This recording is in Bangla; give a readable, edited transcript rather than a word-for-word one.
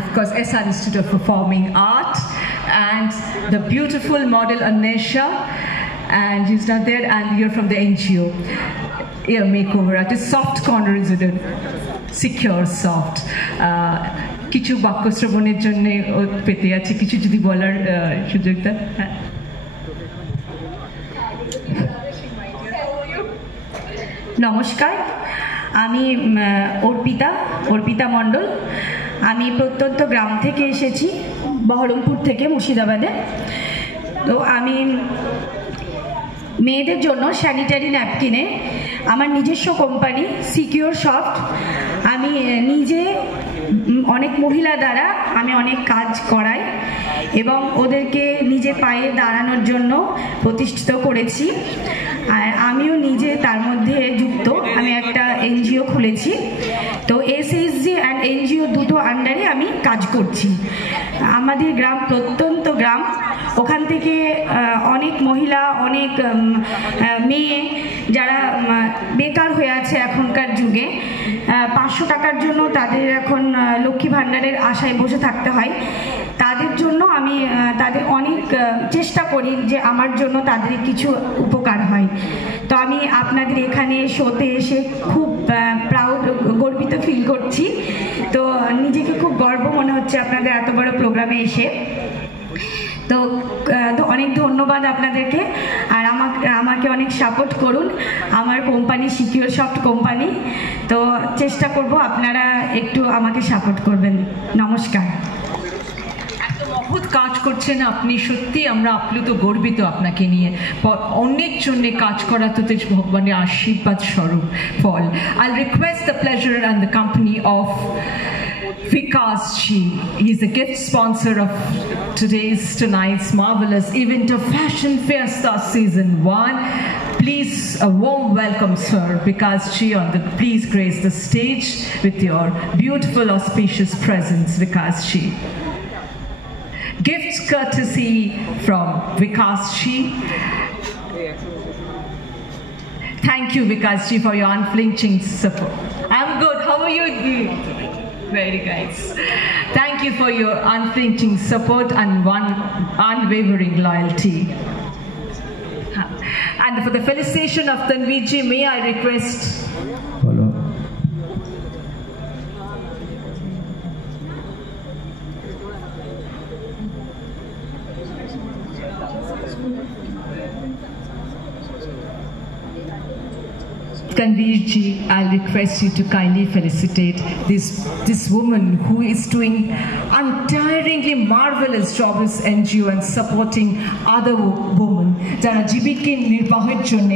of course, SR Institute of Performing Art, and the beautiful model Anesha, and she's not there, and you're from the NGO. Yeah, makeover artist, soft corner is it? Secure, soft. কিছু বাক্য শ্রবণের জন্য পেতে আছে, কিছু যদি বলার সুযোগ দেন। নমস্কার, আমি অর্পিতা মণ্ডল। আমি প্রত্যন্ত গ্রাম থেকে এসেছি, বহরমপুর থেকে, মুর্শিদাবাদে। তো আমি মেয়েদের জন্য স্যানিটারি ন্যাপকিনে আমার নিজস্ব কোম্পানি সিকিউর সফট, আমি নিজে অনেক মহিলা দ্বারা আমি অনেক কাজ করাই এবং ওদেরকে নিজে পায়ে দাঁড়ানোর জন্য প্রতিষ্ঠিত করেছি। আর আমিও নিজে তার মধ্যে যুক্ত, আমি একটা এনজিও খুলেছি। তো এসএসজি অ্যান্ড এনজিও দুটো আন্ডারে আমি কাজ করছি। আমাদের গ্রাম প্রত্যন্ত গ্রাম, ওখান থেকে অনেক মহিলা, অনেক মেয়ে যারা বেকার হয়ে আছে এখনকার যুগে, 500 টাকার জন্য তাদের এখন লক্ষ্মী ভাণ্ডারের আশায় বসে থাকতে হয়। তাদের জন্য আমি তাদের অনেক চেষ্টা করি যে আমার জন্য তাদের কিছু উপকার হয়। তো আমি আপনাদের এখানে শোতে এসে খুব প্রাউড, গর্বিত ফিল করছি। তো নিজেকে খুব গর্ব মনে হচ্ছে আপনাদের এত বড় প্রোগ্রামে এসে। তো অনেক ধন্যবাদ আপনাদেরকে। আর আমাকে অনেক সাপোর্ট করুন, আমার কোম্পানি সিকিউর সফট কোম্পানি। তো চেষ্টা করব আপনারা একটু আমাকে সাপোর্ট করবেন। নমস্কার। এত মহৎ কাজ করছেন আপনি, সত্যি আমরা আপ্লুত, গর্বিত আপনাকে নিয়ে। অন্যের জন্য কাজ করা তো ভগবানের আশীর্বাদ স্বরূপ ফল। I'll request the pleasure and the company of Vikas Ji. He's the gift sponsor of tonight's marvelous event of Fashion Fiesta Season 1. Please, a warm welcome, sir, Vikas Ji, please grace the stage with your beautiful, auspicious presence, Vikas Ji. Gifts courtesy from Vikas Ji. Thank you, Vikas Ji, for your unflinching support. I'm good. How are you doing? Very nice. Thank you for your unflinching support and unwavering loyalty. And for the felicitation of Tanveer Ji, may I request. Hello. Tanveer Ji, I'll request you to kindly felicitate this woman who is doing untiringly marvelous job as NGO and supporting other women যারা জীবিকা নির্বাহের জন্য